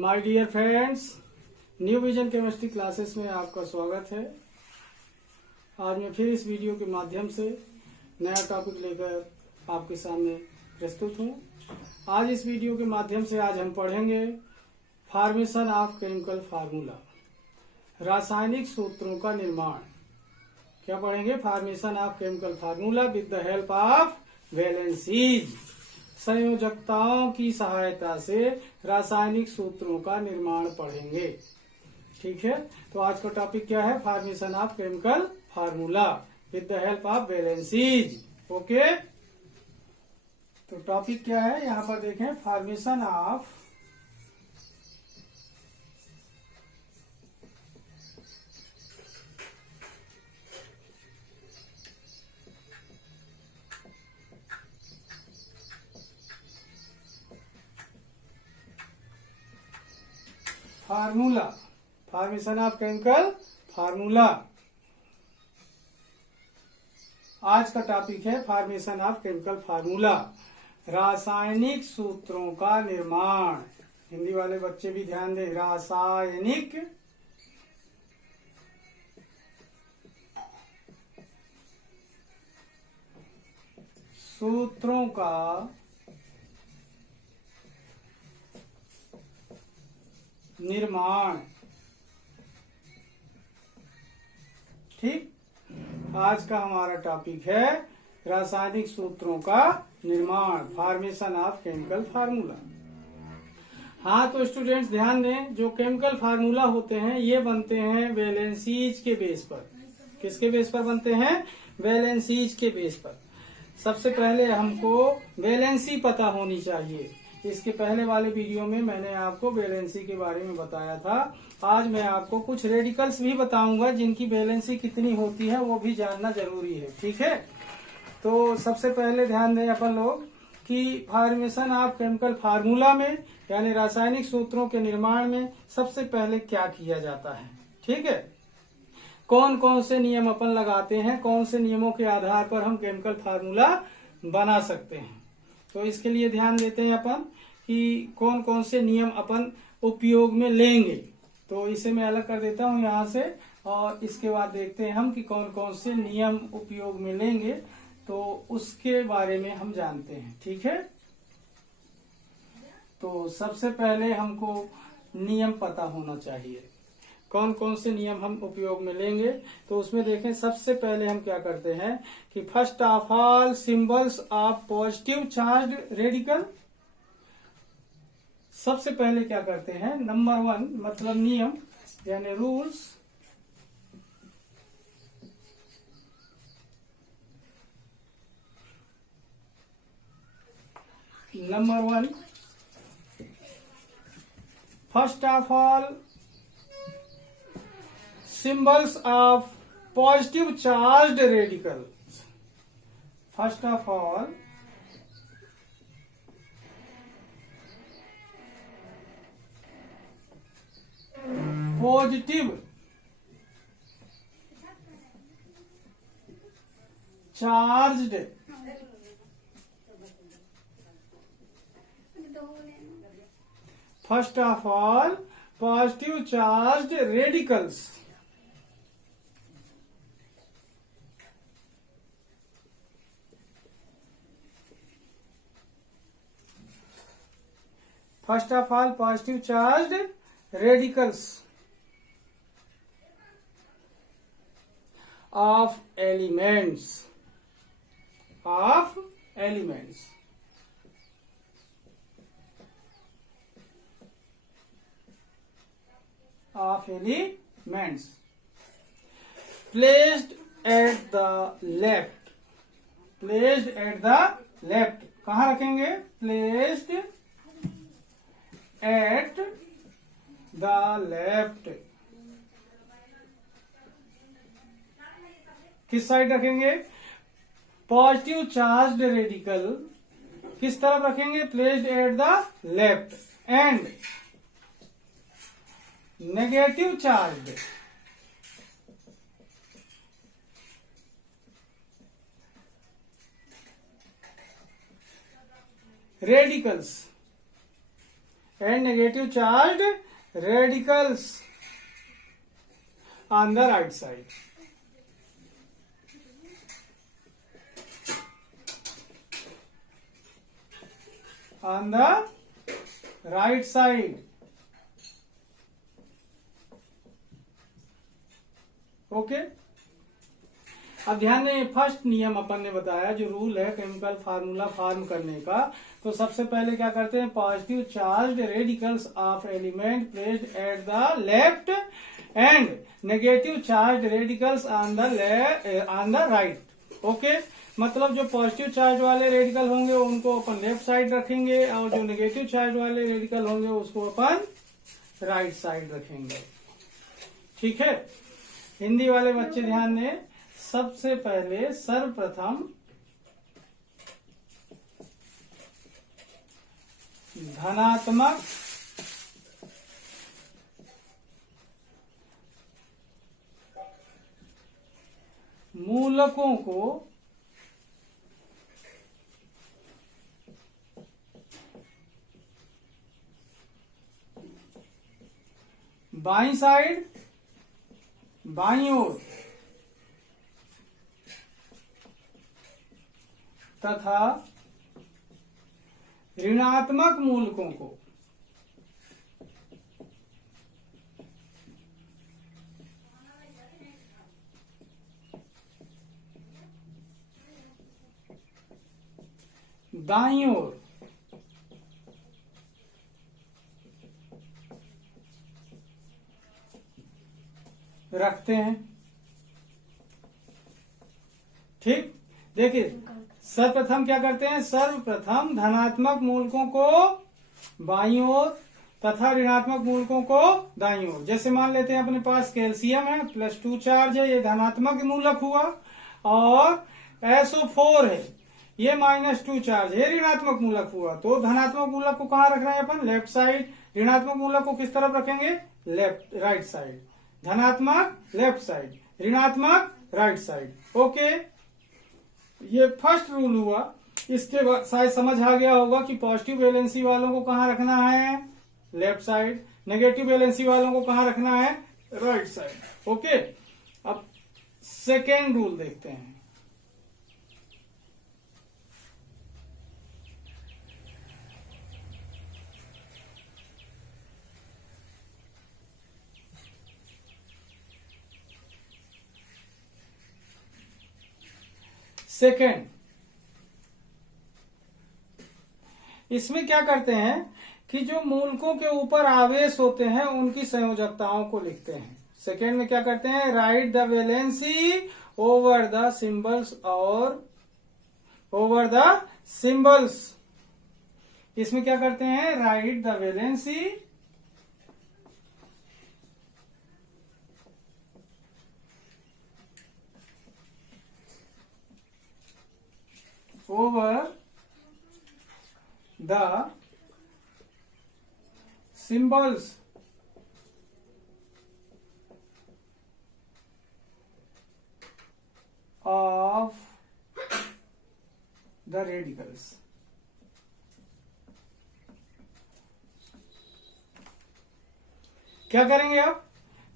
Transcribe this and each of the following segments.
My dear friends, new vision chemistry classes में आपका स्वागत है। आज मैं फिर इस वीडियो के माध्यम से नया टॉपिक लेकर आपके सामने प्रस्तुत हूँ। आज इस वीडियो के माध्यम से आज हम पढ़ेंगे फॉर्मेशन ऑफ केमिकल फार्मूला, रासायनिक सूत्रों का निर्माण। क्या पढ़ेंगे? Formation of chemical formula with the help of valencies, संयोजकताओं की सहायता से रासायनिक सूत्रों का निर्माण पढ़ेंगे। ठीक है, तो आज का टॉपिक क्या है? Formation of chemical formula with the help of valencies. Okay, तो टॉपिक क्या है यहाँ पर देखें, formation of formula, formation of chemical formula. आज का टॉपिक है फॉर्मेशन ऑफ केमिकल फार्मूला, रासायनिक सूत्रों का निर्माण। हिंदी वाले बच्चे भी ध्यान दें, रासायनिक सूत्रों का निर्माण। ठीक, आज का हमारा टॉपिक है रासायनिक सूत्रों का निर्माण, फॉर्मेशन ऑफ केमिकल फार्मूला। हाँ, तो स्टूडेंट्स ध्यान दें, जो केमिकल फार्मूला होते हैं ये बनते हैं वैलेंसीज के बेस पर। किसके बेस पर बनते हैं? वैलेंसीज के बेस पर। सबसे पहले हमको वैलेंसी पता होनी चाहिए। इसके पहले वाले वीडियो में मैंने आपको वैलेंसी के बारे में बताया था। आज मैं आपको कुछ रेडिकल्स भी बताऊंगा जिनकी वैलेंसी कितनी होती है वो भी जानना जरूरी है। ठीक है, तो सबसे पहले ध्यान दें अपन लोग कि फॉर्मेशन ऑफ केमिकल फार्मूला में यानी रासायनिक सूत्रों के निर्माण में सबसे पहले क्या किया जाता है। ठीक है, कौन कौन से नियम अपन लगाते हैं, कौन से नियमों के आधार पर हम केमिकल फार्मूला बना सकते हैं। तो इसके लिए ध्यान देते हैं अपन कि कौन कौन से नियम अपन उपयोग में लेंगे। तो इसे मैं अलग कर देता हूं यहाँ से, और इसके बाद देखते हैं हम कि कौन कौन से नियम उपयोग में लेंगे, तो उसके बारे में हम जानते हैं। ठीक है, तो सबसे पहले हमको नियम पता होना चाहिए, कौन कौन से नियम हम उपयोग में लेंगे। तो उसमें देखें, सबसे पहले हम क्या करते हैं कि first of all symbols of positive charge radical. सबसे पहले क्या करते हैं, नंबर 1 मतलब नियम यानी rules, number 1 first of all symbols of positive charged radicals. First of all, positive charged first of all positive charged radicals. First of all, positive charged radicals of elements placed at the left, कहाँ रखेंगे? placed at the left, किस side रखेंगे? Positive charged radical किस तरफ रखेंगे? Placed at the left, and negative charged radicals and negative charged radicals on the right side. On the right side. Okay अब ध्यान दें, फर्स्ट नियम अपन ने बताया जो रूल है केमिकल फार्मूला फॉर्म करने का। तो सबसे पहले क्या करते हैं, positive charge radicals of element placed at the left and negative charge radicals on the right. Okay, मतलब जो पॉजिटिव चार्ज वाले रेडिकल होंगे उनको अपन लेफ्ट साइड रखेंगे और जो नेगेटिव चार्ज वाले रेडिकल होंगे उसको अपन राइट साइड रखेंगे। ठीक है, हिंदी वाले बच्चे ध्यान दें, सबसे पहले सर्वप्रथम धनात्मक मूलकों को बाईं साइड, बाईं ओर तथा ऋणात्मक मूलकों को दाईं ओर रखते हैं। ठीक, देखिए सर्वप्रथम क्या करते हैं, सर्वप्रथम धनात्मक मूलकों को बाईं ओर तथा ऋणात्मक मूलकों को दाईं ओर। जैसे मान लेते हैं अपने पास कैल्शियम है, +2 चार्ज है, ये धनात्मक मूलक हुआ, और SO4 है, ये -2 चार्ज है, ऋणात्मक मूलक हुआ। तो धनात्मक मूलक को कहाँ रख रहे हैं अपन, लेफ्ट साइड। ऋणात्मक मूलक को किस तरफ रखेंगे, राइट साइड। धनात्मक लेफ्ट साइड, ऋणात्मक राइट साइड। ओके, ये फर्स्ट रूल हुआ। इसके बाद शायद समझ आ गया होगा कि पॉजिटिव वैलेंसी वालों को कहाँ रखना है, लेफ्ट साइड। नेगेटिव वैलेंसी वालों को कहाँ रखना है, राइट साइड। ओके, अब सेकेंड रूल देखते हैं। सेकेंड, इसमें क्या करते हैं कि जो मूलकों के ऊपर आवेश होते हैं उनकी संयोजकताओं को लिखते हैं। सेकेंड में क्या करते हैं, right the valency over the symbols और ओवर द सिंबल्स। इसमें क्या करते हैं, right the valency over the symbols of the radicals। क्या करेंगे आप,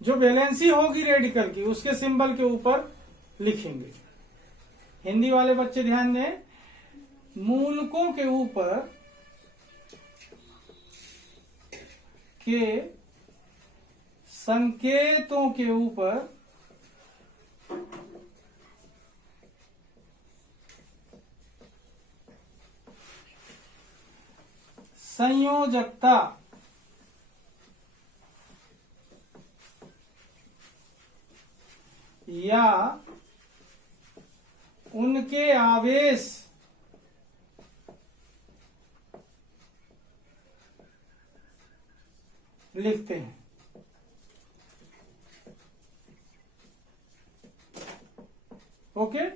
जो वैलेंसी होगी रेडिकल की उसके सिंबल के ऊपर लिखेंगे। हिंदी वाले बच्चे ध्यान दें, मूलकों के ऊपर के संकेतों के ऊपर संयोजकता या उनके आवेश लिखते हैं। ओके,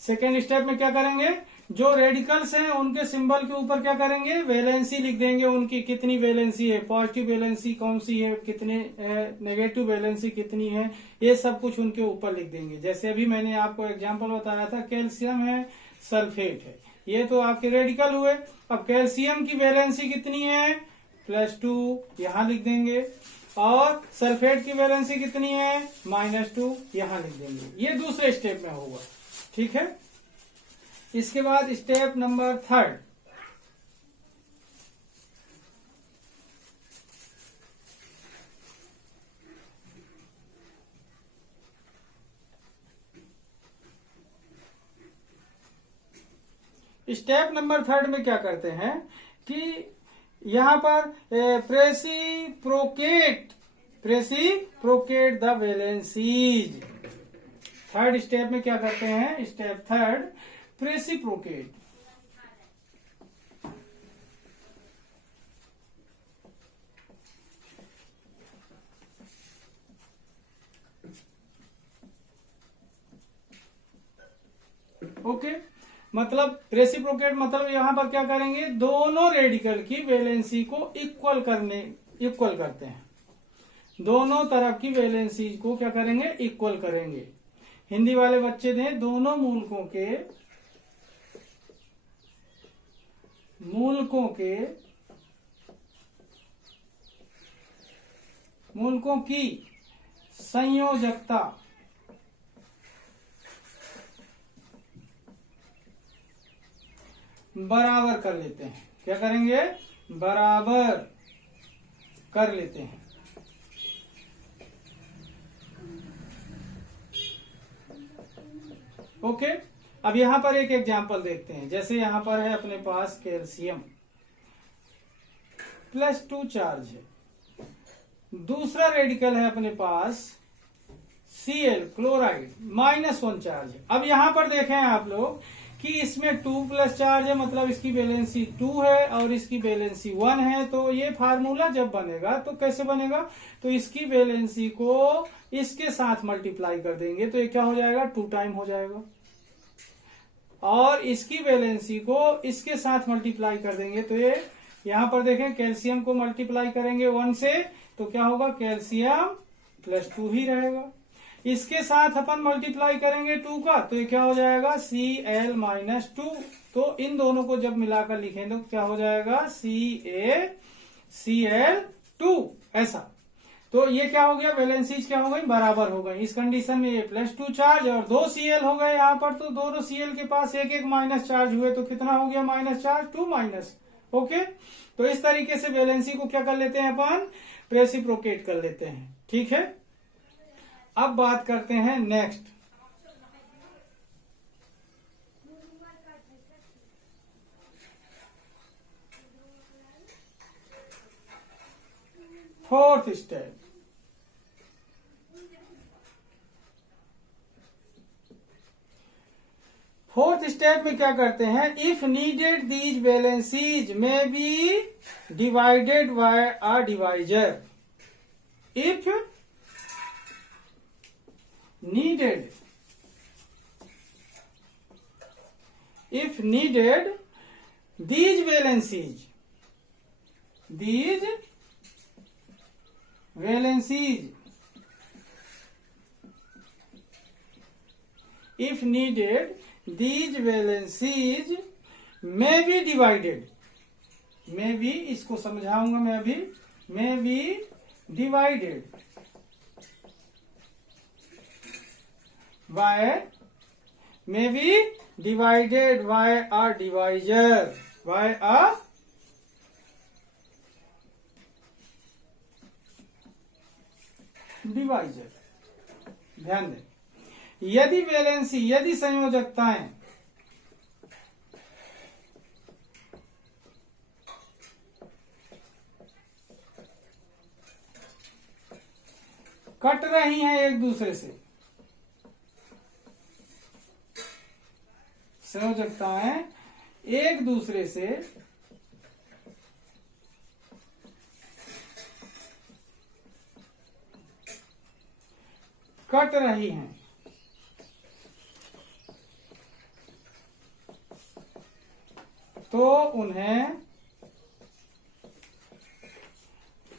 सेकेंड स्टेप में क्या करेंगे, जो रेडिकल्स हैं उनके सिंबल के ऊपर क्या करेंगे, वैलेंसी लिख देंगे, उनकी कितनी वैलेंसी है, पॉजिटिव वैलेंसी कौन सी है, कितने नेगेटिव वैलेंसी कितनी है, ये सब कुछ उनके ऊपर लिख देंगे। जैसे अभी मैंने आपको एग्जांपल बताया था, कैल्शियम है, सल्फेट है, ये तो आपके रेडिकल हुए। अब कैल्शियम की वैलेंसी कितनी है, +2 यहां लिख देंगे, और सल्फेट की वैलेंसी कितनी है -2 यहां लिख देंगे। ये दूसरे स्टेप में होगा, ठीक है। इसके बाद स्टेप नंबर 3, स्टेप नंबर 3 में क्या करते हैं कि यहां पर प्रेसिप्रोकेट द वैलेंसीज। 3rd स्टेप में क्या करते हैं, स्टेप 3 प्रेसिप्रोकेट। ओके, मतलब रेसिप्रोकेट मतलब यहां पर क्या करेंगे, दोनों रेडिकल की वैलेंसी को इक्वल करते हैं। दोनों तरफ की वैलेंसी को क्या करेंगे, इक्वल करेंगे। हिंदी वाले बच्चे ने दोनों मूलकों की संयोजकता बराबर कर लेते हैं। क्या करेंगे, बराबर कर लेते हैं। ओके, अब यहां पर एक एग्जांपल देखते हैं। जैसे यहां पर है अपने पास कैल्शियम +2 चार्ज है, दूसरा रेडिकल है अपने पास Cl क्लोराइड -1 चार्ज है। अब यहां पर देखें आप लोग कि इसमें 2+ चार्ज है, मतलब इसकी वैलेंसी 2 है और इसकी वैलेंसी 1 है। तो ये फार्मूला जब बनेगा तो कैसे बनेगा, तो इसकी वैलेंसी को इसके साथ मल्टीप्लाई कर देंगे तो ये क्या हो जाएगा, 2 टाइम हो जाएगा, और इसकी वैलेंसी को इसके साथ मल्टीप्लाई कर देंगे तो ये यहां पर देखें कैल्शियम को मल्टीप्लाई करेंगे 1 से तो क्या होगा, कैल्शियम +2 ही रहेगा। इसके साथ अपन मल्टीप्लाई करेंगे 2 का तो ये क्या हो जाएगा, Cl -2। तो इन दोनों को जब मिलाकर लिखें तो क्या हो जाएगा, Cl2 ऐसा। तो ये क्या हो गया, वैलेंसीज क्या हो गई, बराबर हो गई। इस कंडीशन में ये +2 चार्ज और 2 Cl हो गए यहाँ पर, तो दोनों Cl के पास एक एक माइनस चार्ज हुए तो कितना हो गया, माइनस चार्ज, 2 ओके। तो इस तरीके से वैलेंसी को क्या कर लेते हैं अपन, रेसिप्रोकेट कर लेते हैं, ठीक है। अब बात करते हैं next, fourth step. Fourth step में क्या करते हैं, if needed these valencies may be divided by a divisor. If needed these valencies if needed these valencies may be divided, may be इसको समझाऊंगा मैं अभी, may be divided by a divisor, by a divisor. ध्यान दें, यदि संयोजकताएं cut रही हैं एक दूसरे से, संयोजकताएं एक दूसरे से कट रही हैं तो उन्हें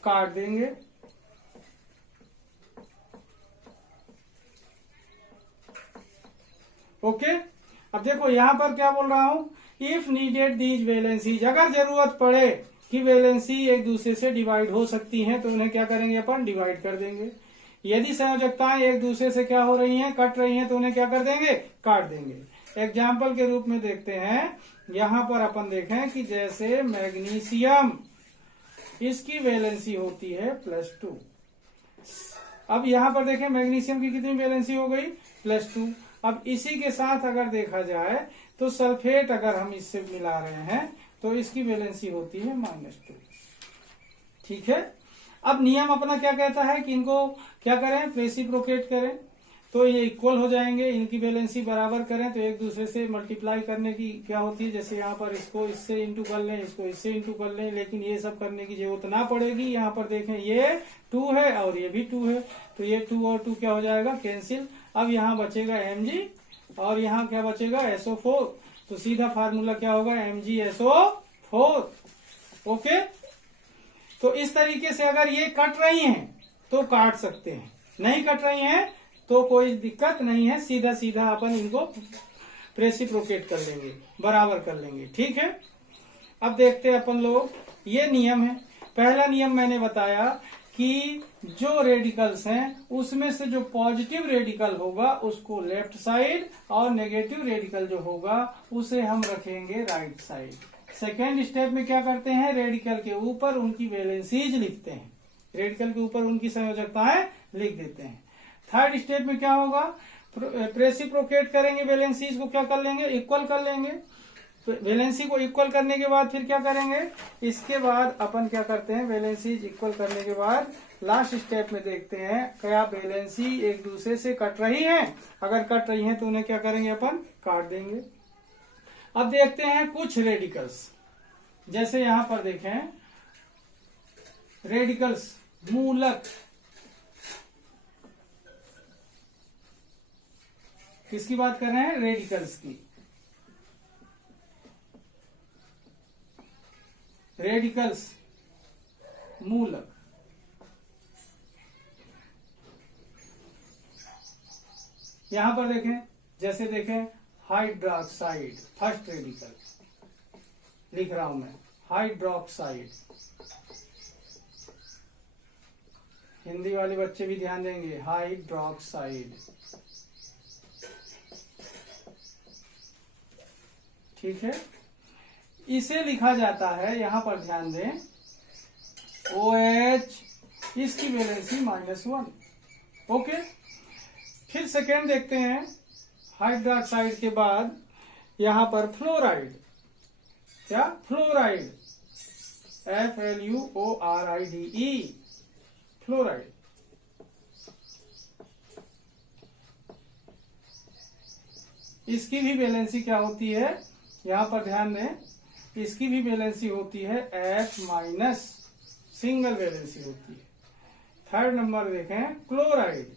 काट देंगे। ओके, अब देखो यहां पर क्या बोल रहा हूं, इफ नीडेड दीज वैलेंसीज, अगर जरूरत पड़े की वैलेंसी एक दूसरे से डिवाइड हो सकती हैं, तो उन्हें क्या करेंगे अपन, डिवाइड कर देंगे। यदि संयोजकताएं एक दूसरे से क्या हो रही हैं, कट रही हैं, तो उन्हें क्या कर देंगे, काट देंगे। एग्जाम्पल के रूप में देखते हैं, यहां पर अपन देखें कि जैसे मैग्नीशियम, इसकी वैलेंसी होती है +2। अब यहां पर देखें मैग्नीशियम की कितनी वैलेंसी हो गई, +2। अब इसी के साथ अगर देखा जाए तो सल्फेट अगर हम इससे मिला रहे हैं तो इसकी वैलेंसी होती है -2। ठीक है। अब नियम अपना क्या कहता है कि इनको क्या करें, रेसिप्रोकेट करें, तो ये इक्वल हो जाएंगे। इनकी वैलेंसी बराबर करें तो एक दूसरे से मल्टीप्लाई करने की क्या होती है, जैसे यहाँ पर इसको इससे इंटू कर लें, इसको इससे इंटू कर लें, लेकिन ये सब करने की जरूरत ना पड़ेगी। यहाँ पर देखें ये 2 है और ये भी 2 है, तो ये 2 और 2 क्या हो जाएगा, कैंसिल। अब यहाँ बचेगा Mg और यहाँ क्या बचेगा, SO4। तो सीधा फार्मूला क्या होगा, MgSO4। ओके। तो इस तरीके से अगर ये कट रही हैं तो काट सकते हैं, नहीं कट रही हैं तो कोई दिक्कत नहीं है, सीधा सीधा अपन इनको रेसिप्रोकेट कर लेंगे, बराबर कर लेंगे। ठीक है। अब देखते हैं अपन लोग, ये नियम है। पहला नियम मैंने बताया कि जो रेडिकल्स हैं उसमें से जो पॉजिटिव रेडिकल होगा उसको लेफ्ट साइड और नेगेटिव रेडिकल जो होगा उसे हम रखेंगे राइट साइड। सेकेंड स्टेप में क्या करते हैं, रेडिकल के ऊपर उनकी वैलेंसीज लिखते हैं, रेडिकल के ऊपर उनकी संयोजकताएं लिख देते हैं। थर्ड स्टेप में क्या होगा, रेसिप्रोकेट करेंगे, वैलेंसीज को क्या कर लेंगे, इक्वल कर लेंगे। तो वैलेंसी को इक्वल करने के बाद फिर क्या करेंगे, इसके बाद अपन क्या करते हैं, वैलेंसीज इक्वल करने के बाद लास्ट स्टेप में देखते हैं क्या वैलेंसी एक दूसरे से कट रही है। अगर कट रही है तो उन्हें क्या करेंगे, अपन काट देंगे। अब देखते हैं कुछ रेडिकल्स, जैसे यहां पर देखें रेडिकल्स मूलक, किसकी बात कर रहे हैं, रेडिकल्स की। रेडिकल्स मूलक, यहां पर देखें, जैसे देखें हाइड्रोक्साइड, फर्स्ट रेडिकल लिख रहा हूं मैं, हाइड्रोक्साइड। हिंदी वाले बच्चे भी ध्यान देंगे, हाइड्रोक्साइड। ठीक है। इसे लिखा जाता है, यहां पर ध्यान दें, OH, इसकी वैलेंसी -1। ओके। फिर सेकेंड देखते हैं, हाइड्रोक्साइड के बाद यहां पर फ्लोराइड, क्या, फ्लोराइड, FLUORIDE, फ्लोराइड। इसकी भी वैलेंसी क्या होती है, यहां पर ध्यान दें, इसकी भी वैलेंसी होती है F-, सिंगल वैलेंसी होती है। थर्ड नंबर देखें क्लोराइड,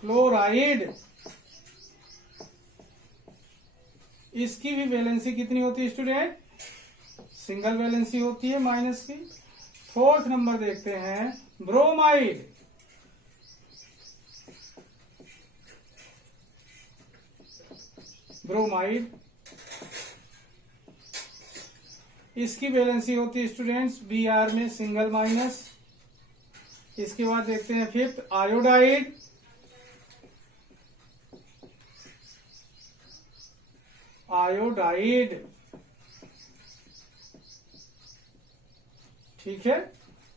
क्लोराइड, इसकी भी वैलेंसी कितनी होती है स्टूडेंट, सिंगल वैलेंसी होती है माइनस की। फोर्थ नंबर देखते हैं ब्रोमाइड, ब्रोमाइड, इसकी वैलेंसी होती है स्टूडेंट्स Br में सिंगल माइनस। इसके बाद देखते हैं फिफ्थ आयोडाइड, आयोडाइड। ठीक है।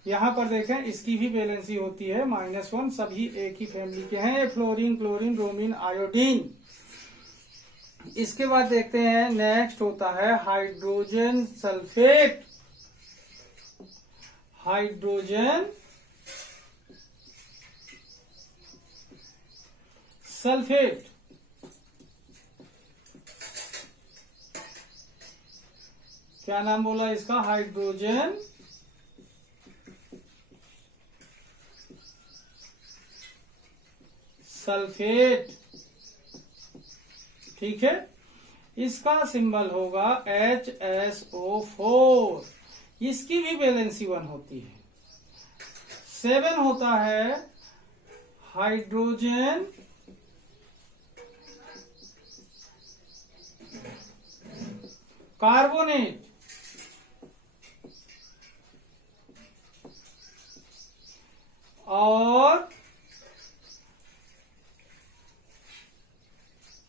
यहां पर देखें इसकी भी वैलेंसी होती है -1, सभी एक ही फैमिली के हैं, फ्लोरीन, क्लोरीन, ब्रोमीन, आयोडीन। इसके बाद देखते हैं नेक्स्ट होता है हाइड्रोजन सल्फेट, हाइड्रोजन सल्फेट। क्या नाम बोला इसका, हाइड्रोजन सल्फेट। ठीक है। इसका सिंबल होगा HSO4। इसकी भी वैलेंसी 1 होती है। 7 होता है हाइड्रोजन कार्बोनेट और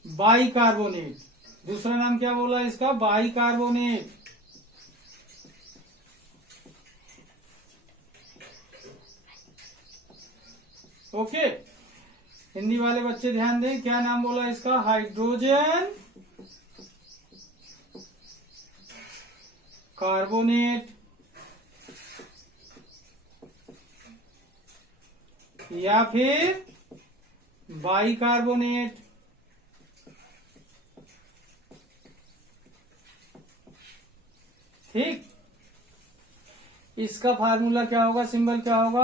बाइकार्बोनेट। दूसरा नाम क्या बोला इसका? बाइकार्बोनेट। ओके, हिंदी वाले बच्चे ध्यान दें, क्या नाम बोला इसका? हाइड्रोजन कार्बोनेट या फिर बाइकार्बोनेट। ठीक, इसका फार्मूला क्या होगा? सिंबल क्या होगा?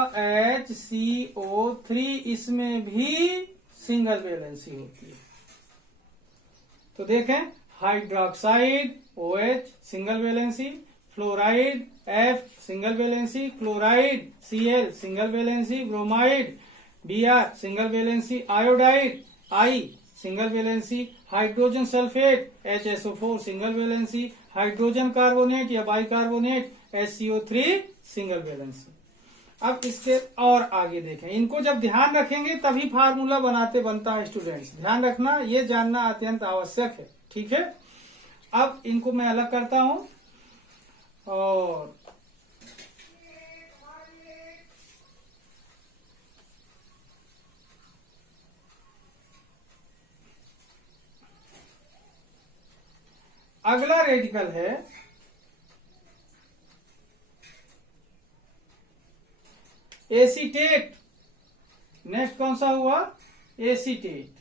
HCO3। इसमें भी सिंगल वैलेंसी होती है। तो देखें, hydroxide OH single valency, fluoride F single valency, chloride Cl single valency, bromide Br single valency, iodide I single valency, hydrogen sulphate HSO4 single valency, hydrogen carbonate या bicarbonate HCO3 single valency. अब इसके और आगे देखें, इनको जब ध्यान रखेंगे तभी फार्मूला बनता है स्टूडेंट्स। ध्यान रखना, ये जानना अत्यंत आवश्यक है। ठीक है, अब इनको मैं अलग करता हूं और अगला रेडिकल है एसीटेट। नेक्स्ट कौन सा हुआ? एसीटेट।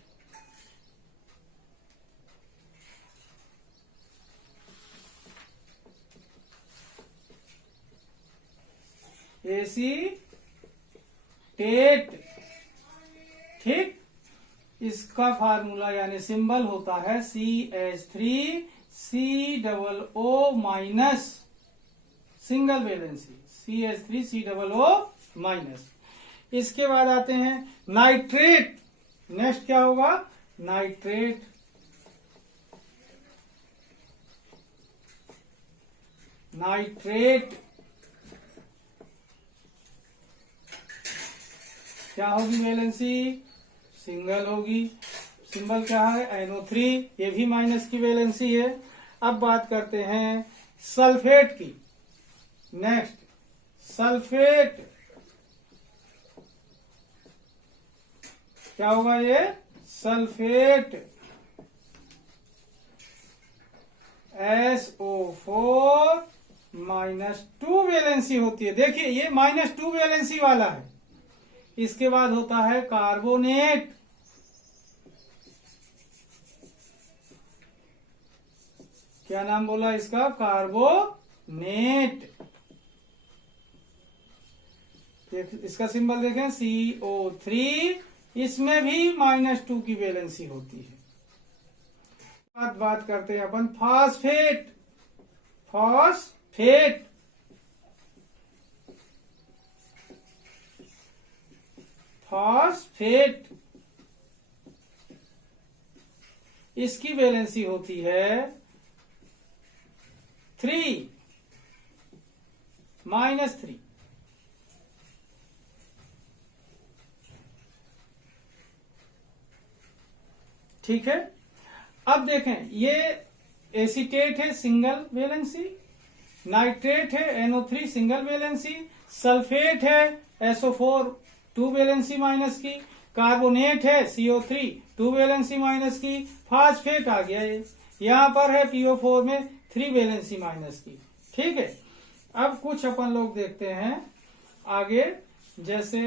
एसीटेट। ठीक, इसका फार्मूला यानी सिंबल होता है CH3COO- सिंगल वैलेंसी, CH3COO-। इसके बाद आते हैं नाइट्रेट। नेक्स्ट क्या होगा? नाइट्रेट। नाइट्रेट क्या होगी? वैलेंसी सिंगल होगी। सिंबल क्या है? NO3। ये भी माइनस की वैलेंसी है। अब बात करते हैं सल्फेट की। नेक्स्ट सल्फेट क्या होगा? ये सल्फेट SO4 -2 वैलेंसी होती है। देखिए, ये -2 वैलेंसी वाला है। इसके बाद होता है कार्बोनेट। क्या नाम बोला इसका? कार्बोनेट। इसका सिंबल देखें CO3। इसमें भी -2 की वैलेंसी होती है। बात करते हैं अपन फास्फेट। फास्फेट फास्फेट इसकी वैलेंसी होती है 3 -3। ठीक है, अब देखें, ये एसीटेट है सिंगल वैलेंसी, नाइट्रेट है NO3 सिंगल वैलेंसी, सल्फेट है SO4 2 वैलेंसी माइनस की, कार्बोनेट है CO3 2 वैलेंसी माइनस की, फास्फेट आ गया ये, यहां पर है PO4 में 3 वैलेंसी माइनस की। ठीक है, अब कुछ अपन लोग देखते हैं आगे, जैसे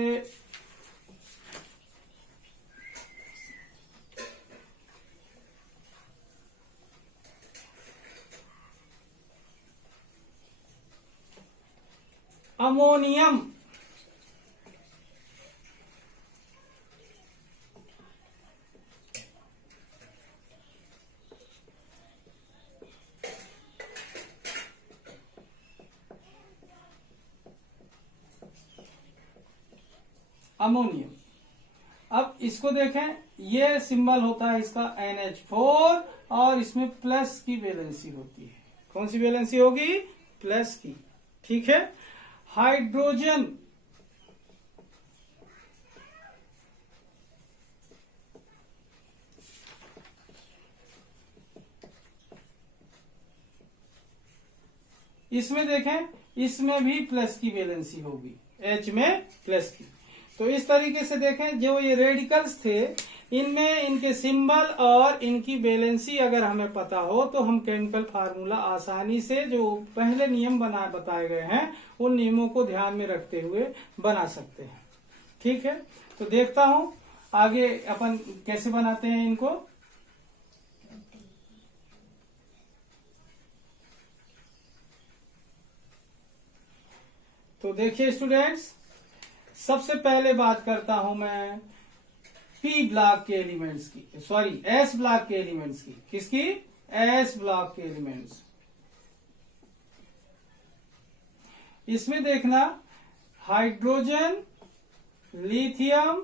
अमोनियम। अमोनियम, अब इसको देखें, ये सिंबल होता है इसका NH4 और इसमें प्लस की वैलेंसी होती है। कौन सी वैलेंसी होगी? प्लस की। ठीक है। हाइड्रोजन इसमें देखें, इसमें भी प्लस की वैलेंसी होगी, H में प्लस की। तो इस तरीके से देखें, जो ये रेडिकल्स थे इनमें इनके सिंबल और इनकी वैलेंसी अगर हमें पता हो तो हम केमिकल फार्मूला आसानी से जो पहले नियम बताए गए हैं उन नियमों को ध्यान में रखते हुए बना सकते हैं। ठीक है। तो देखता हूं आगे अपन कैसे बनाते हैं इनको। तो देखिए स्टूडेंट्स, सबसे पहले बात करता हूं मैं पी ब्लॉक के एलिमेंट्स की, सॉरी एस ब्लॉक के एलिमेंट्स की। किसकी? एस ब्लॉक के एलिमेंट्स। इसमें देखना, hydrogen, lithium,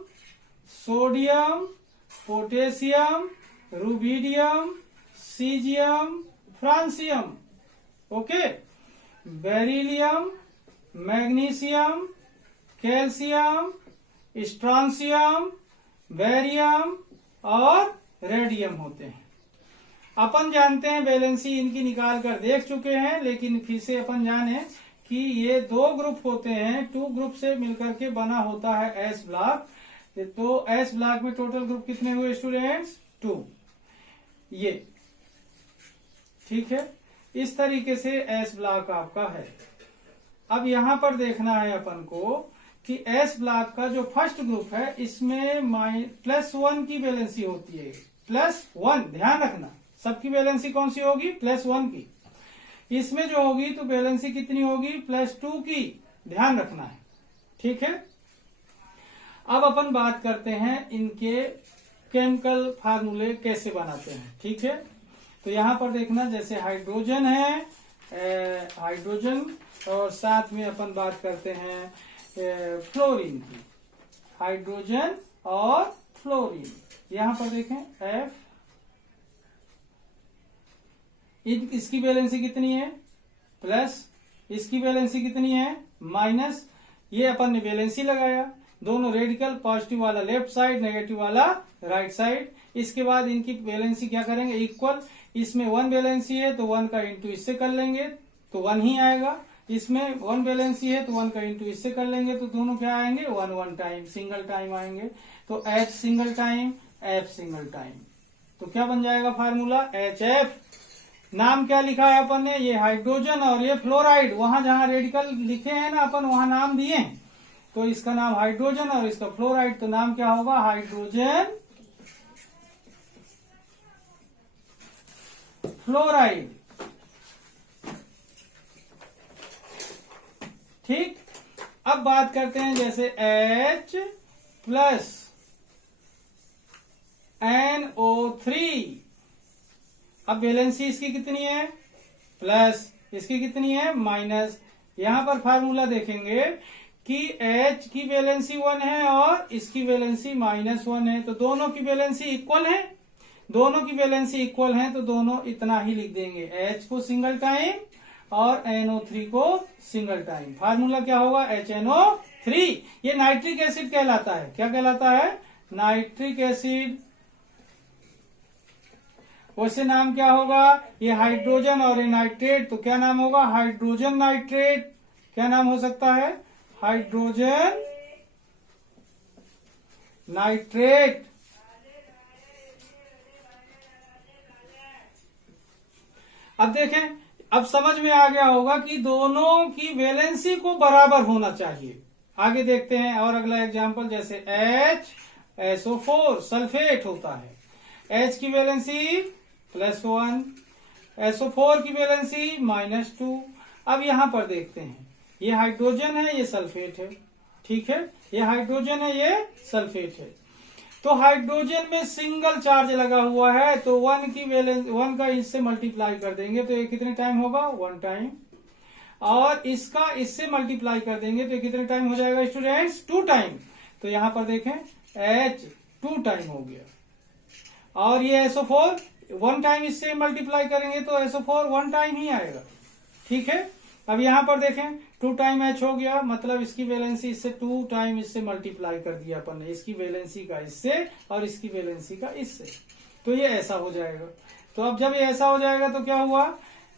sodium, potassium, rubidium, caesium, francium, okay, beryllium, magnesium, calcium, strontium, barium और रेडियम होते हैं। अपन जानते हैं वैलेंसी इनकी निकाल कर देख चुके हैं, लेकिन फिर से अपन जाने कि ये दो ग्रुप होते हैं, टू ग्रुप से मिलकर के बना होता है एस ब्लॉक। तो एस ब्लॉक में टोटल ग्रुप कितने हुए स्टूडेंट्स? 2। ये ठीक है। इस तरीके से एस ब्लॉक आपका है। अब यहां पर देखना है अपन को कि एस ब्लॉक का जो फर्स्ट ग्रुप है इसमें +1 की वैलेंसी होती है। +1, ध्यान रखना, सबकी वैलेंसी कौन सी होगी? +1 की। इसमें जो होगी तो वैलेंसी कितनी होगी? +2 की। ध्यान रखना है। ठीक है। अब अपन बात करते हैं इनके केमिकल फार्मूले कैसे बनाते हैं। ठीक है। तो यहां पर देखना, जैसे हाइड्रोजन है, हाइड्रोजन, और साथ में अपन बात करते हैं फ्लोरीन की। हाइड्रोजन और फ्लोरीन, यहां पर देखें F, इसकी वैलेंसी कितनी है? प्लस। इसकी वैलेंसी कितनी है? माइनस। ये अपन ने वैलेंसी लगाया, दोनों रेडिकल, पॉजिटिव वाला लेफ्ट साइड, नेगेटिव वाला राइट साइड। इसके बाद इनकी वैलेंसी क्या करेंगे? इक्वल। इसमें 1 वैलेंसी है तो 1 का इंटू इससे कर लेंगे तो 1 ही आएगा। इसमें 1 वैलेंसी है तो 1 का इंटू इससे कर लेंगे तो दोनों क्या आएंगे? 1 टाइम, सिंगल टाइम आएंगे। तो H single time, F single time. तो क्या बन जाएगा फार्मूला? HF। नाम क्या लिखा है अपन ने? ये हाइड्रोजन और ये फ्लोराइड। वहां जहां रेडिकल लिखे हैं ना अपन, वहां नाम दिए हैं। तो इसका नाम हाइड्रोजन और इसका फ्लोराइड, तो नाम क्या होगा? Hydrogen fluoride. ठीक। अब बात करते हैं जैसे H प्लस NO3। अब वैलेंसी इसकी कितनी है? प्लस। इसकी कितनी है? माइनस। यहां पर फार्मूला देखेंगे कि H की वैलेंसी 1 है और इसकी वैलेंसी -1 है, तो दोनों की वैलेंसी इक्वल है। दोनों की वैलेंसी इक्वल है तो दोनों इतना ही लिख देंगे, H को सिंगल टाइम और NO3 को सिंगल टाइम। फार्मूला क्या होगा? HNO3। ये नाइट्रिक एसिड कहलाता है। क्या कहलाता है? Nitric acid. वैसे नाम क्या होगा? ये हाइड्रोजन और ये नाइट्रेट, तो क्या नाम होगा? Hydrogen nitrate. क्या नाम हो सकता है? Hydrogen nitrate. अब देखें, अब समझ में आ गया होगा कि दोनों की वैलेंसी को बराबर होना चाहिए। आगे देखते हैं और अगला एग्जांपल, जैसे HSO4 सल्फेट होता है। H की वैलेंसी +1, SO4 की वैलेंसी -2। अब यहां पर देखते हैं, ये हाइड्रोजन है, ये सल्फेट है। ठीक है। ये हाइड्रोजन है, ये सल्फेट है। तो हाइड्रोजन में सिंगल चार्ज लगा हुआ है तो 1 की वैलेंस 1 का इससे मल्टीप्लाई कर देंगे तो ये कितने टाइम होगा? 1 टाइम। और इसका इससे मल्टीप्लाई कर देंगे तो ये कितने टाइम हो जाएगा स्टूडेंट्स? 2 टाइम। तो यहां पर देखें H 2 टाइम हो गया। और ये SO4 वन टाइम इससे मल्टीप्लाई करेंगे तो SO4 वन टाइम ही आएगा। ठीक है, अब यहां पर देखें 2 टाइम H हो गया, मतलब इसकी वैलेंसी इससे 2 टाइम इससे मल्टीप्लाई कर दिया अपन ने, इसकी वैलेंसी का इससे और इसकी वैलेंसी का इससे, तो ये ऐसा हो जाएगा। तो अब जब ये ऐसा हो जाएगा तो क्या हुआ,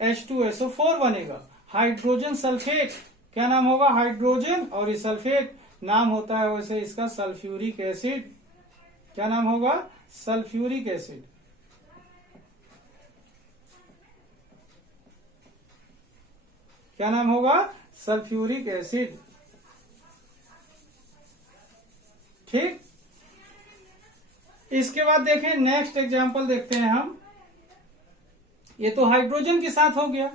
H2SO4 बनेगा। हाइड्रोजन सल्फेट, क्या नाम होगा, हाइड्रोजन, और ये सल्फेट नाम होता है वैसे इसका सल्फ्यूरिक एसिड। क्या नाम होगा, सल्फ्यूरिक एसिड। क्या नाम होगा, सल्फ्यूरिक एसिड। ठीक, इसके बाद देखें नेक्स्ट एग्जांपल देखते हैं हम। ये तो हाइड्रोजन के साथ हो गया।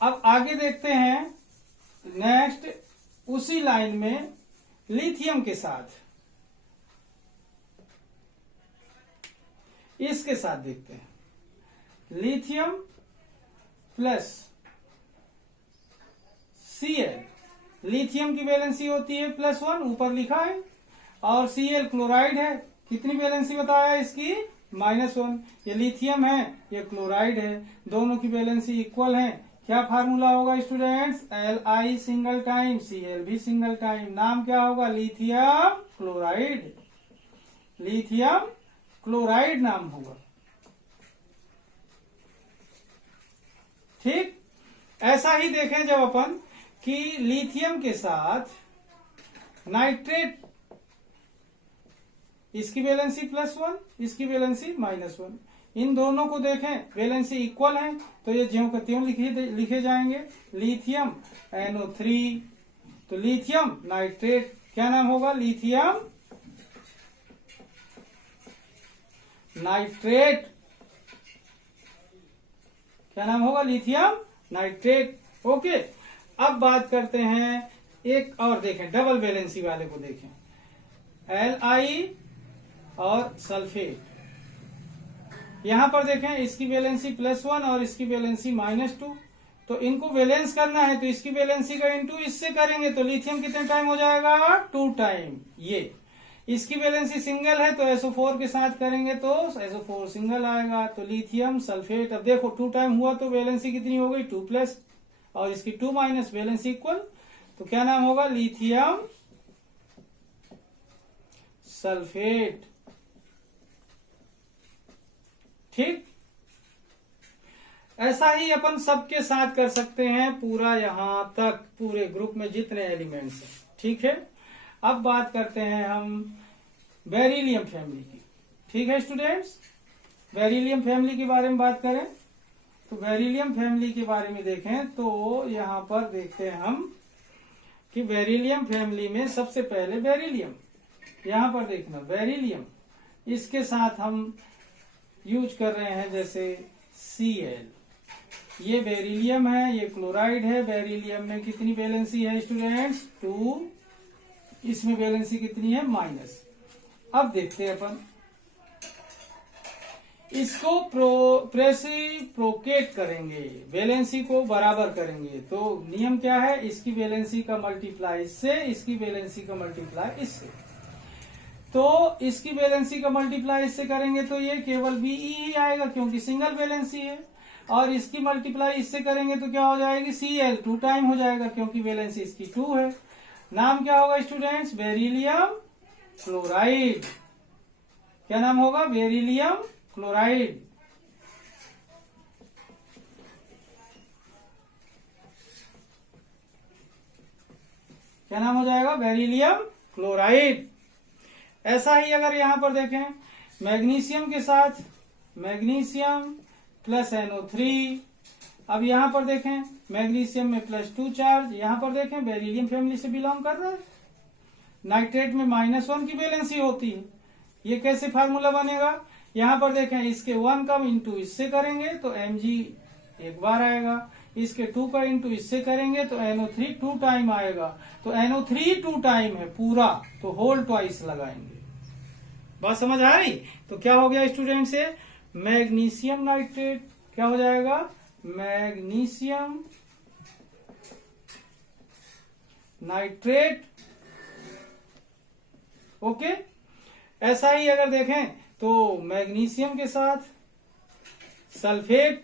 अब आगे देखते हैं नेक्स्ट उसी लाइन में लिथियम के साथ, इसके साथ देखते हैं लिथियम प्लस Cl। लिथियम की वैलेंसी होती है +1, ऊपर लिखा है, और Cl क्लोराइड है, कितनी वैलेंसी बताया इसकी, -1। ये लिथियम है, ये क्लोराइड है, दोनों की वैलेंसी इक्वल है। क्या फार्मूला होगा students, Li single time, Cl भी सिंगल टाइम, नाम क्या होगा, लिथियम क्लोराइड। लिथियम क्लोराइड नाम होगा। ठीक, ऐसा ही देखें जब अपन कि लिथियम के साथ नाइट्रेट, इसकी वैलेंसी +1, इसकी वैलेंसी -1, इन दोनों को देखें वैलेंसी इक्वल है, तो ये ज्यों का त्यों लिखे जाएंगे। लिथियम NO3, तो लिथियम नाइट्रेट क्या नाम होगा, लिथियम नाइट्रेट। क्या नाम होगा, लिथियम नाइट्रेट। ओके, अब बात करते हैं एक और, देखें डबल वैलेंसी वाले को देखें, Li और सल्फेट। यहां पर देखें इसकी वैलेंसी +1 और इसकी वैलेंसी -2, तो इनको वैलेंस करना है, तो इसकी वैलेंसी का इनटू इससे करेंगे तो लिथियम कितने टाइम हो जाएगा, 2 टाइम। ये इसकी वैलेंसी सिंगल है तो SO4 के साथ करेंगे तो SO4 सिंगल आएगा, तो लिथियम सल्फेट। अब देखो 2 टाइम हुआ तो वैलेंसी कितनी हो गई, 2+, और इसकी 2- वैलेंसी इक्वल, तो क्या नाम होगा, लिथियम सल्फेट। ठीक, ऐसा ही अपन सबके साथ कर सकते हैं, पूरा यहां तक पूरे ग्रुप में जितने एलिमेंट्स हैं। ठीक है, अब बात करते हैं हम बेरिलियम फैमिली की। ठीक है स्टूडेंट्स, बेरिलियम फैमिली के बारे में बात करें तो बेरिलियम फैमिली के बारे में देखें तो यहां पर देखते हैं हम कि बेरिलियम फैमिली में सबसे पहले बेरिलियम, यहां पर देखना बेरिलियम, इसके साथ हम यूज कर रहे हैं जैसे Cl। ये बेरिलियम है, ये क्लोराइड है। बेरिलियम में कितनी वैलेंसी है स्टूडेंट्स, 2, इसमें वैलेंसी कितनी है, -। अब देखते हैं अपन इसको प्रेसिप्रोकेट करेंगे, वैलेंसी को बराबर करेंगे, तो नियम क्या है, इसकी वैलेंसी का मल्टीप्लाई इससे, इसकी वैलेंसी का मल्टीप्लाई इससे, तो इसकी वैलेंसी का मल्टीप्लाई इससे करेंगे तो ये केवल Be ही आएगा क्योंकि सिंगल वैलेंसी है, और इसकी मल्टीप्लाई इससे करेंगे तो क्या हो जाएगी, Cl 2 टाइम हो जाएगा क्योंकि वैलेंसी इसकी 2 है। नाम क्या होगा स्टूडेंट्स, बेरिलियम क्लोराइड। क्या नाम होगा, बेरिलियम क्लोराइड। क्या नाम हो जाएगा, बेरिलियम क्लोराइड। ऐसा ही अगर यहां पर देखें मैग्नीशियम के साथ, मैग्नीशियम प्लस NO3। अब यहां पर देखें मैग्नीशियम में +2 चार्ज, यहां पर देखें बेरिलियम फैमिली से बिलोंग कर रहा है। नाइट्रेट में -1 की वैलेंसी होती है। ये कैसे फार्मूला बनेगा, यहां पर देखें इसके 1 का इंटू इससे करेंगे तो Mg एक बार आएगा, इसके 2 का इंटू इससे करेंगे तो NO3 2 टाइम आएगा, तो NO3 2 टाइम है पूरा, तो होल ट्वाइस लगाएंगे। बात समझ आ रही, तो क्या हो गया स्टूडेंट से, मैग्नीशियम नाइट्रेट क्या हो जाएगा, मैग्नीशियम नाइट्रेट। ओके, ऐसा ही अगर देखें तो मैग्नीशियम के साथ सल्फेट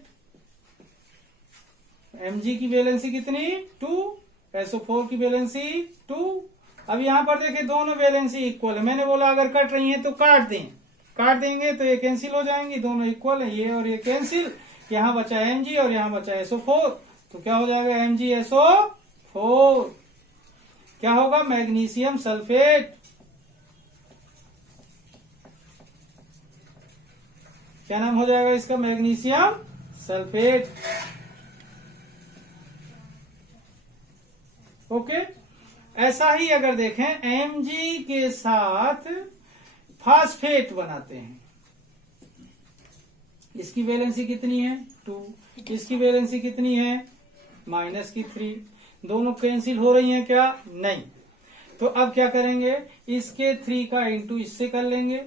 Mg की वैलेंसी कितनी 2, SO4 की वैलेंसी 2। अब यहां पर देखें दोनों वैलेंसी इक्वल है। मैंने बोला अगर कट रही हैं तो काट दें, काट देंगे तो ये कैंसिल हो जाएंगी, दोनों इक्वल है, ये और ये कैंसिल। यहां बचा Mg और यहां बचा SO4, तो क्या हो जाएगा MgSO4। क्या होगा मैग्नीशियम सल्फेट। क्या नाम हो जाएगा इसका मैग्नीशियम सल्फेट। ओके। ऐसा ही अगर देखें Mg के साथ फास्फेट बनाते हैं, इसकी वैलेंसी कितनी है 2, इसकी वैलेंसी कितनी है -3, दोनों कैंसिल हो रही हैं क्या नहीं। तो अब क्या करेंगे इसके 3 का इंटू इससे कर लेंगे,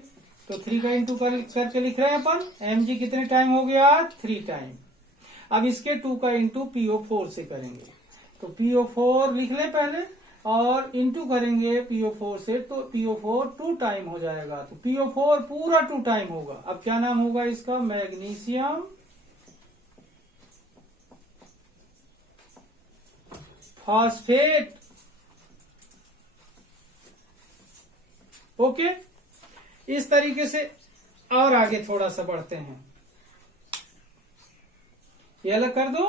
तो 3 का इंटू करके लिख रहे हैं अपन। Mg कितने टाइम हो गया 3 टाइम। अब इसके 2 का इंटू PO4 से करेंगे, तो PO4 लिख ले पहले और इंटू करेंगे PO4 से, तो PO4 2 टाइम हो जाएगा, तो PO4 पूरा 2 टाइम होगा। अब क्या नाम होगा इसका मैग्नीशियम फॉस्फेट। ओके। इस तरीके से और आगे थोड़ा सा बढ़ते हैं, ये अलग कर दो।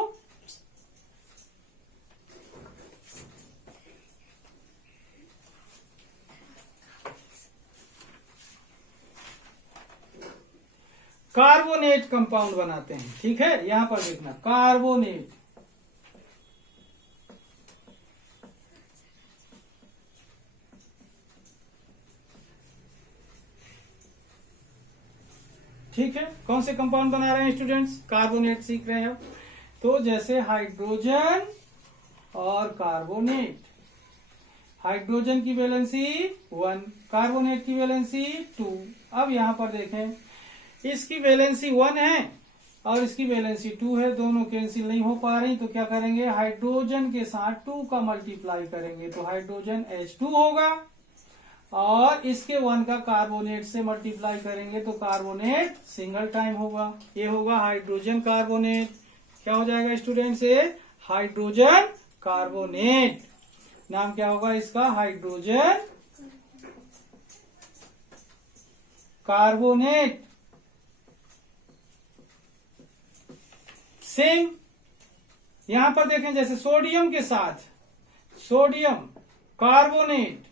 कार्बोनेट कंपाउंड बनाते हैं, ठीक है। यहां पर देखना कार्बोनेट, ठीक है। कौन से कंपाउंड बना रहे हैं स्टूडेंट्स, कार्बोनेट सीख रहे हैं। तो जैसे हाइड्रोजन और कार्बोनेट, हाइड्रोजन की वैलेंसी 1, कार्बोनेट की वैलेंसी 2। अब यहां पर देखें इसकी वैलेंसी 1 है और इसकी वैलेंसी 2 है, दोनों कैंसिल नहीं हो पा रही, तो क्या करेंगे हाइड्रोजन के साथ 2 का मल्टीप्लाई करेंगे, तो हाइड्रोजन H2 होगा, और इसके 1 का कार्बोनेट से मल्टीप्लाई करेंगे तो कार्बोनेट सिंगल टाइम होगा, ये होगा हाइड्रोजन कार्बोनेट। क्या हो जाएगा स्टूडेंट से हाइड्रोजन कार्बोनेट। नाम क्या होगा इसका हाइड्रोजन कार्बोनेट। सेम यहां पर देखें जैसे सोडियम के साथ सोडियम कार्बोनेट,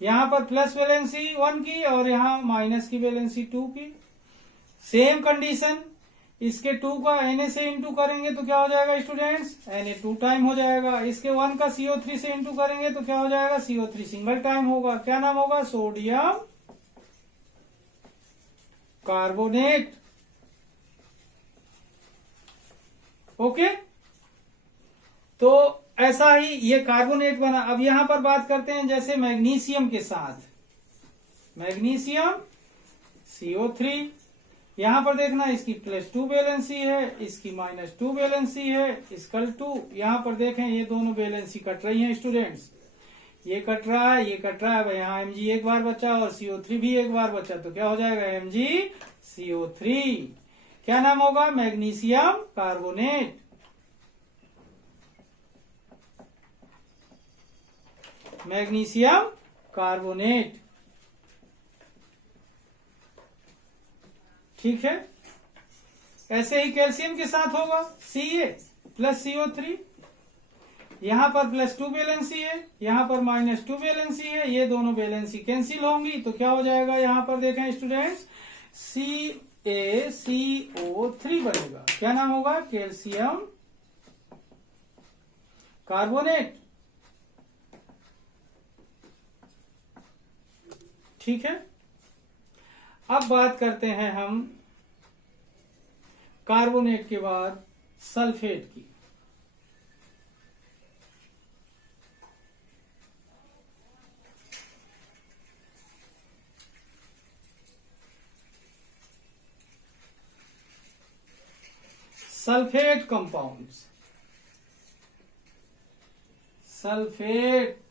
यहां पर प्लस वैलेंसी 1 की और यहां माइनस की वैलेंसी 2 की। सेम कंडीशन, इसके 2 का Na से इंटू करेंगे तो क्या हो जाएगा स्टूडेंट्स Na 2 टाइम हो जाएगा। इसके 1 का CO3 से इंटू करेंगे तो क्या हो जाएगा CO3 सिंगल टाइम होगा। क्या नाम होगा सोडियम कार्बोनेट। ओके। तो ऐसा ही ये कार्बोनेट बना। अब यहां पर बात करते हैं जैसे मैग्नीशियम के साथ, मैग्नीशियम CO3, यहां पर देखना इसकी +2 वैलेंसी है, इसकी -2 वैलेंसी है, इसका 2। यहां पर देखें ये दोनों वैलेंसी कट रही हैं स्टूडेंट्स, ये कट रहा है ये कट रहा है। अब यहाँ Mg एक बार बचा और CO3 भी एक बार बचा, तो क्या हो जाएगा MgCO3। क्या नाम होगा मैग्नीशियम कार्बोनेट। मैग्नीशियम कार्बोनेट, ठीक है। ऐसे ही कैल्शियम के साथ होगा Ca + CO3, यहां पर +2 वैलेंसी है, यहां पर -2 वैलेंसी है, ये दोनों वैलेंसी कैंसिल होंगी, तो क्या हो जाएगा यहां पर देखें स्टूडेंट्स CaCO3 बनेगा। क्या नाम होगा कैल्शियम कार्बोनेट, ठीक है। अब बात करते हैं हम कार्बोनेट के बाद सल्फेट की। सल्फेट कंपाउंड्स, सल्फेट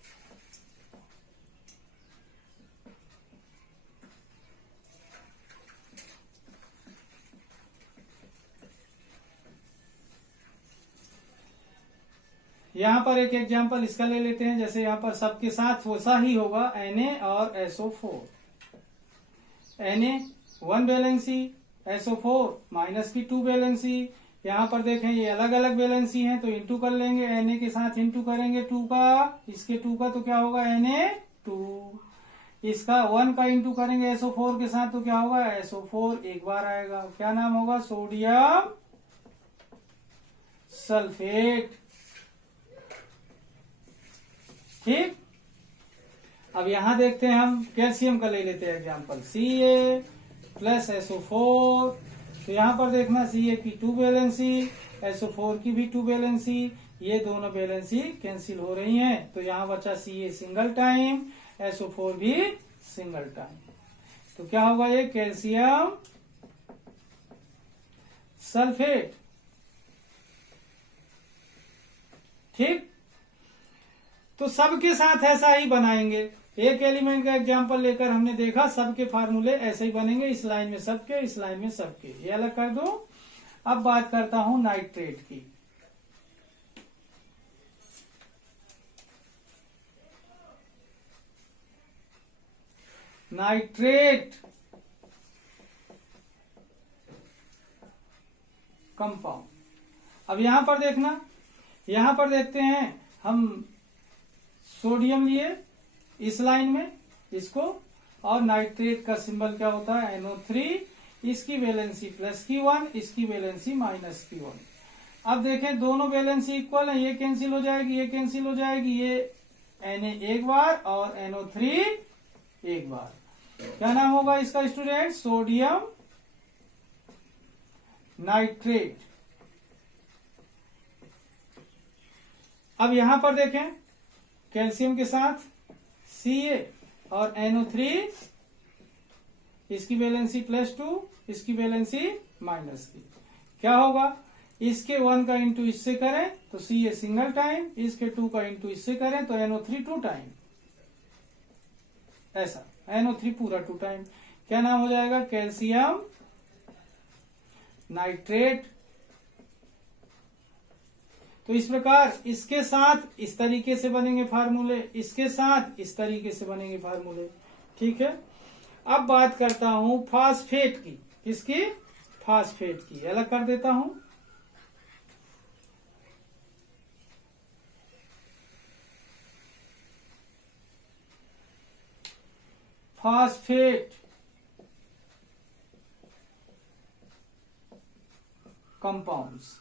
यहाँ पर एक एग्जांपल इसका ले लेते हैं, जैसे यहाँ पर सबके साथ वैसा ही होगा Na और SO4। Na 1 valency, SO4 minus की 2 वैलेंसी। यहाँ पर देखें ये अलग अलग वैलेंसी हैं तो इंटू कर लेंगे, Na के साथ इंटू करेंगे 2 का, इसके 2 का तो क्या होगा Na2, इसका 1 का इंटू करेंगे SO4 के साथ तो क्या होगा SO4 एक बार आएगा, क्या नाम होगा सोडियम सल्फेट। ठीक, अब यहां देखते हैं हम कैल्शियम का ले लेते हैं एग्जांपल, Ca प्लस SO4। तो यहां पर देखना Ca की 2 वैलेंसी, SO4 की भी 2 वैलेंसी, ये दोनों वैलेंसी कैंसिल हो रही हैं तो यहां बचा Ca सिंगल टाइम, SO4 भी सिंगल टाइम। तो क्या होगा ये कैल्शियम सल्फेट। ठीक, तो सबके साथ ऐसा ही बनाएंगे। एक एलिमेंट का एग्जांपल लेकर हमने देखा सबके फार्मूले ऐसे ही बनेंगे, इस लाइन में सबके, इस लाइन में सबके, ये अलग कर दो। अब बात करता हूं नाइट्रेट की। नाइट्रेट कंपाउंड, अब यहां पर देखना, यहां पर देखते हैं हम सोडियम लिए इस लाइन में इसको, और नाइट्रेट का सिंबल क्या होता है NO3, इसकी वैलेंसी प्लस की 1, इसकी वैलेंसी माइनस की 1। अब देखें दोनों वैलेंसी इक्वल है, ये कैंसिल हो जाएगी, ये कैंसिल हो जाएगी, ये Na एक बार और NO3 एक बार। क्या नाम होगा इसका स्टूडेंट सोडियम नाइट्रेट। अब यहां पर देखें कैल्शियम के साथ Ca और NO3, इसकी वैलेंसी +2, इसकी वैलेंसी माइनस की, क्या होगा इसके 1 का इंटू इससे करें तो Ca सिंगल टाइम, इसके 2 का इंटू इससे करें तो NO3 2 टाइम, ऐसा NO3 पूरा 2 टाइम। क्या नाम हो जाएगा कैल्शियम नाइट्रेट। तो इस प्रकार इसके साथ इस तरीके से बनेंगे फार्मूले, इसके साथ इस तरीके से बनेंगे फार्मूले। ठीक है, अब बात करता हूं फास्फेट की, किसकी फास्फेट की, अलग कर देता हूं। फास्फेट कंपाउंड्स,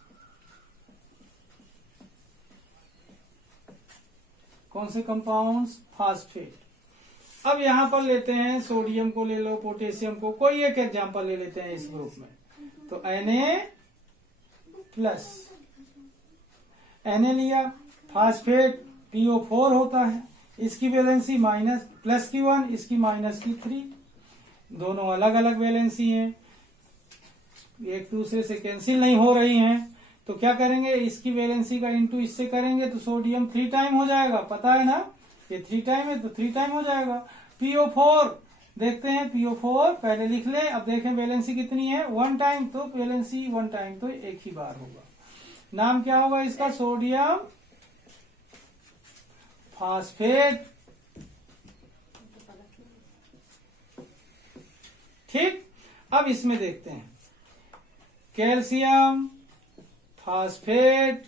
कौन से कंपाउंड्स फास्फेट। अब यहां पर लेते हैं सोडियम को ले लो, पोटेशियम को, कोई एक एग्जांपल ले लेते हैं इस ग्रुप में। तो Na प्लस Na लिया, फास्फेट PO4 होता है, इसकी वैलेंसी माइनस प्लस की 1, इसकी माइनस की 3, दोनों अलग अलग वैलेंसी हैं, एक दूसरे से कैंसिल नहीं हो रही हैं। तो क्या करेंगे इसकी वैलेंसी का इंटू इससे करेंगे तो सोडियम 3 टाइम हो जाएगा, पता है ना ये 3 टाइम है तो 3 टाइम हो जाएगा। PO4 देखते हैं, PO4 पहले लिख ले, अब देखें वैलेंसी कितनी है 1 टाइम, तो वैलेंसी 1 टाइम तो एक ही बार होगा। नाम क्या होगा इसका सोडियम फास्फेट। ठीक, अब इसमें देखते हैं कैल्शियम फास्फेट,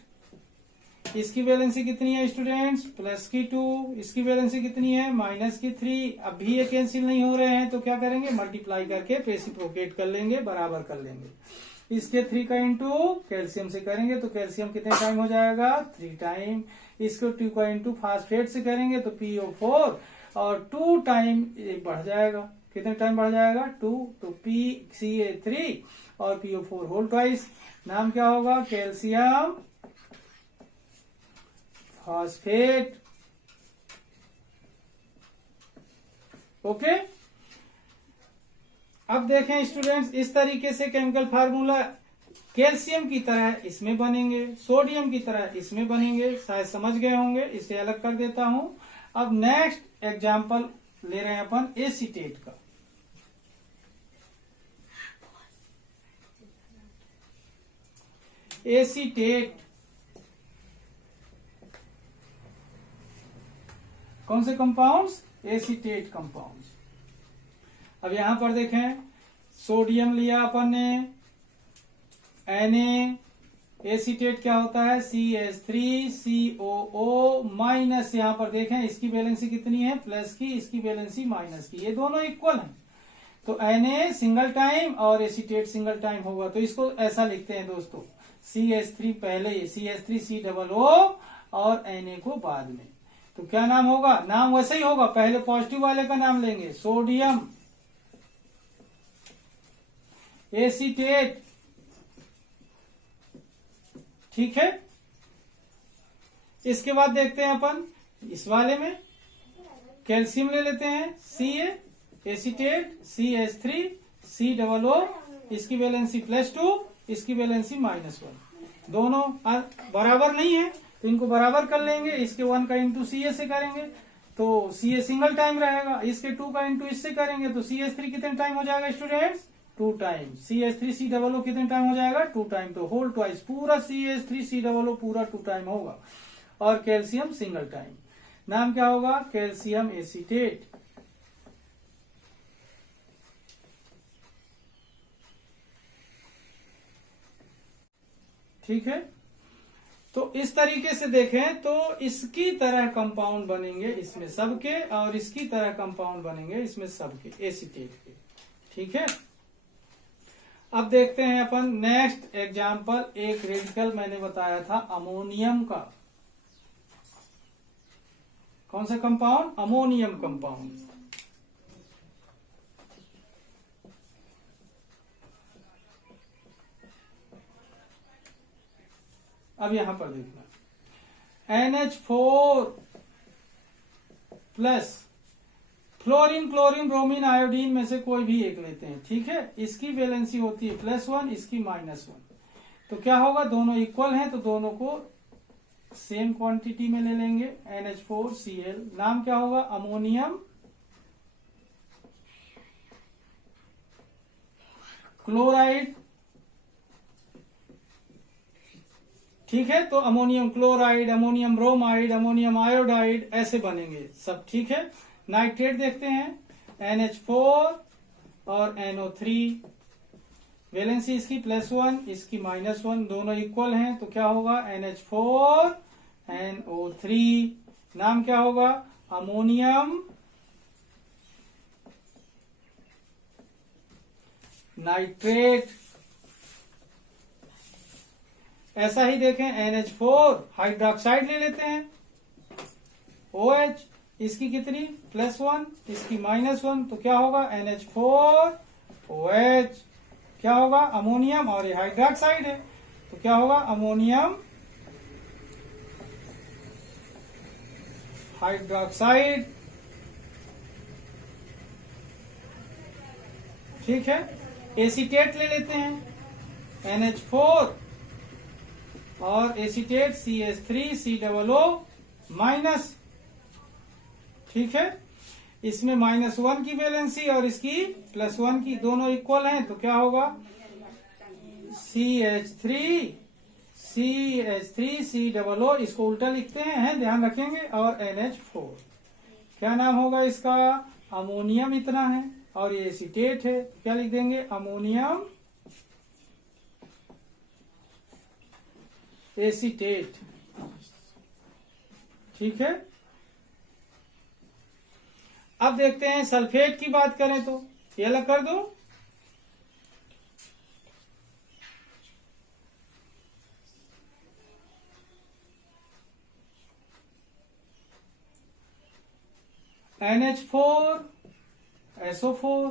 इसकी वैलेंसी कितनी है स्टूडेंट्स प्लस की 2, इसकी वैलेंसी कितनी है माइनस की 3। अब भी ये कैंसिल नहीं हो रहे हैं तो क्या करेंगे मल्टीप्लाई करके रेसिप्रोकेट कर लेंगे, बराबर कर लेंगे। इसके 3 का इंटू कैल्शियम से करेंगे तो कैल्शियम कितने टाइम हो जाएगा 3 टाइम, इसको 2 का इंटू फास्फेट से करेंगे तो PO4 और 2 टाइम बढ़ जाएगा, कितने टाइम बढ़ जाएगा 2, तो Ca3 और PO4 होल ट्वाइस। नाम क्या होगा कैल्शियम फास्फेट। ओके, अब देखें स्टूडेंट्स इस तरीके से केमिकल फार्मूला कैल्शियम की तरह इसमें बनेंगे, सोडियम की तरह इसमें बनेंगे, शायद समझ गए होंगे, इसे अलग कर देता हूं। अब नेक्स्ट एग्जांपल ले रहे हैं अपन एसीटेट का। एसीटेट कौन से कंपाउंड्स? Acetate compounds. अब यहां पर देखें, सोडियम लिया अपन ने, Na, एसीटेट क्या होता है? CH3COO माइनस, यहां पर देखें इसकी वैलेंसी कितनी है? प्लस की, इसकी वैलेंसी माइनस की, ये दोनों इक्वल हैं। तो Na सिंगल टाइम और एसीटेट सिंगल टाइम होगा, तो इसको ऐसा लिखते हैं दोस्तों, CH3 पहले, CH3COO और Na को बाद में। तो क्या नाम होगा? नाम वैसे ही होगा, पहले पॉजिटिव वाले का नाम लेंगे, सोडियम एसीटेट, ठीक है। इसके बाद देखते हैं अपन इस वाले में, कैल्शियम ले लेते हैं, Ca एसीटेट, CH3COO, इसकी वैलेंसी +2, इसकी वैलेंसी -1, दोनों बराबर नहीं है तो इनको बराबर कर लेंगे, इसके 1 का इंटू Ca से करेंगे तो Ca सिंगल टाइम रहेगा, इसके 2 का इंटू इससे करेंगे तो CH3 कितने टाइम हो जाएगा स्टूडेंट्स? 2 टाइम। CH3COO कितने टाइम हो जाएगा? 2 टाइम। तो होल ट्वाइस पूरा CH3COO पूरा 2 टाइम होगा, और कैल्शियम सिंगल टाइम। नाम क्या होगा? Calcium acetate. ठीक है, तो इस तरीके से देखें तो इसकी तरह कंपाउंड बनेंगे इसमें सबके, और इसकी तरह कंपाउंड बनेंगे इसमें सबके, एसीटेट के। ठीक है, अब देखते हैं अपन नेक्स्ट एग्जाम्पल, एक रेडिकल मैंने बताया था अमोनियम का। कौन सा कंपाउंड? Ammonium compound. अब यहां पर देखना, NH4 plus fluorine, chlorine, bromine, iodine में से कोई भी एक लेते हैं। ठीक है, इसकी वैलेंसी होती है +1, इसकी -1, तो क्या होगा? दोनों इक्वल हैं तो दोनों को सेम क्वांटिटी में ले लेंगे, NH4Cl। नाम क्या होगा? Ammonium chloride. ठीक है, तो ammonium chloride, ammonium bromide, ammonium iodide ऐसे बनेंगे सब। ठीक है, नाइट्रेट देखते हैं, NH4 और NO3, वैलेंसी इसकी +1, इसकी -1, दोनों इक्वल हैं तो क्या होगा? NH4 NO3। नाम क्या होगा? Ammonium nitrate. ऐसा ही देखें, NH4 हाइड्रोक्साइड ले लेते हैं, OH, इसकी कितनी? +1, इसकी -1, तो क्या होगा? NH4OH। क्या होगा? अमोनियम, और ये हाइड्रोक्साइड है तो क्या होगा? Ammonium hydroxide. ठीक है, एसीटेट ले लेते हैं, NH4 और एसीटेट CH3COO माइनस। ठीक है, इसमें -1 की वैलेंसी और इसकी +1 की, दोनों इक्वल हैं तो क्या होगा? CH3COO, इसको उल्टा लिखते हैं, ध्यान रखेंगे, और NH4। क्या नाम होगा इसका? अमोनियम इतना है, और ये एसीटेट है तो क्या लिख देंगे? Ammonium acetate. ठीक है, अब देखते हैं सल्फेट की बात करें तो ये अलग कर दो, NH4 SO4,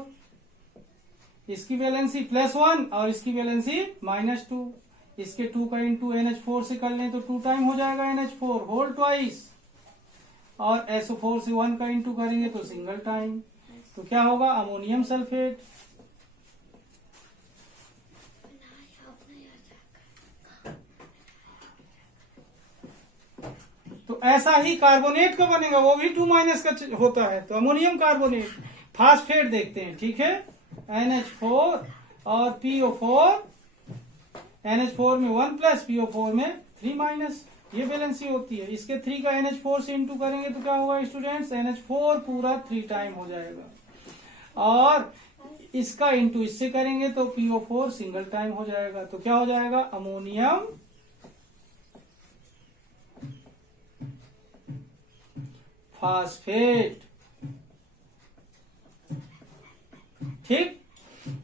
इसकी वैलेंसी +1 और इसकी वैलेंसी -2, इसके 2 का इंटू NH4 से कर लें तो 2 टाइम हो जाएगा NH4 होल ट्वाइस, और SO4 से 1 का इंटू करेंगे तो सिंगल टाइम, तो क्या होगा? Ammonium sulphate. तो ऐसा ही कार्बोनेट का बनेगा, वो भी 2- का होता है, तो अमोनियम कार्बोनेट। फास्फेट देखते हैं। ठीक है, NH4 और PO4, NH4 में 1+, PO4 में 3-, ये वैलेंसी होती है। इसके 3 का NH4 से इंटू करेंगे तो क्या होगा स्टूडेंट्स, NH4 पूरा 3 टाइम हो जाएगा। और इसका इंटू इससे करेंगे तो PO4 सिंगल टाइम हो जाएगा। तो क्या हो जाएगा, अमोनियम फास्फेट। ठीक,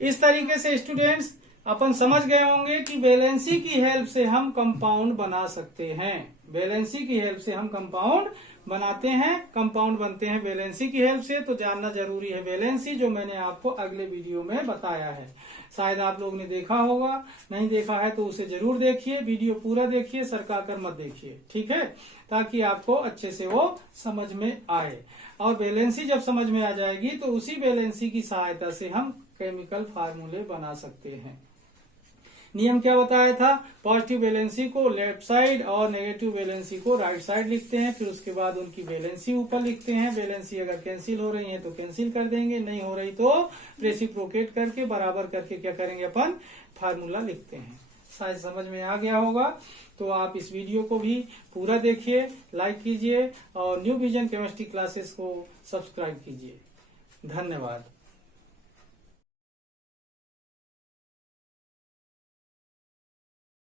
इस तरीके से स्टूडेंट्स अपन समझ गए होंगे कि वैलेंसी की हेल्प से हम कंपाउंड बना सकते हैं। वैलेंसी की हेल्प से हम कंपाउंड बनाते हैं, कंपाउंड बनते हैं वैलेंसी की हेल्प से। तो जानना जरूरी है वैलेंसी, जो मैंने आपको अगले वीडियो में बताया है। शायद आप लोग ने देखा होगा, नहीं देखा है तो उसे जरूर देखिए, वीडियो पूरा देखिए, सरका कर मत देखिए, ठीक है, ताकि आपको अच्छे से वो समझ में आए। और वैलेंसी जब समझ में आ जाएगी तो उसी वैलेंसी की सहायता से हम केमिकल फार्मूले बना सकते हैं। नियम क्या बताया था, पॉजिटिव वैलेंसी को लेफ्ट साइड और नेगेटिव वैलेंसी को राइट साइड लिखते हैं, फिर उसके बाद उनकी वैलेंसी ऊपर लिखते हैं। वैलेंसी अगर कैंसिल हो रही है तो कैंसिल कर देंगे, नहीं हो रही तो रेसिप्रोकेट करके बराबर करके क्या करेंगे अपन, फार्मूला लिखते हैं। शायद समझ में आ गया होगा। तो आप इस वीडियो को भी पूरा देखिए, लाइक कीजिए और न्यू विजन केमिस्ट्री क्लासेस को सब्सक्राइब कीजिए। धन्यवाद।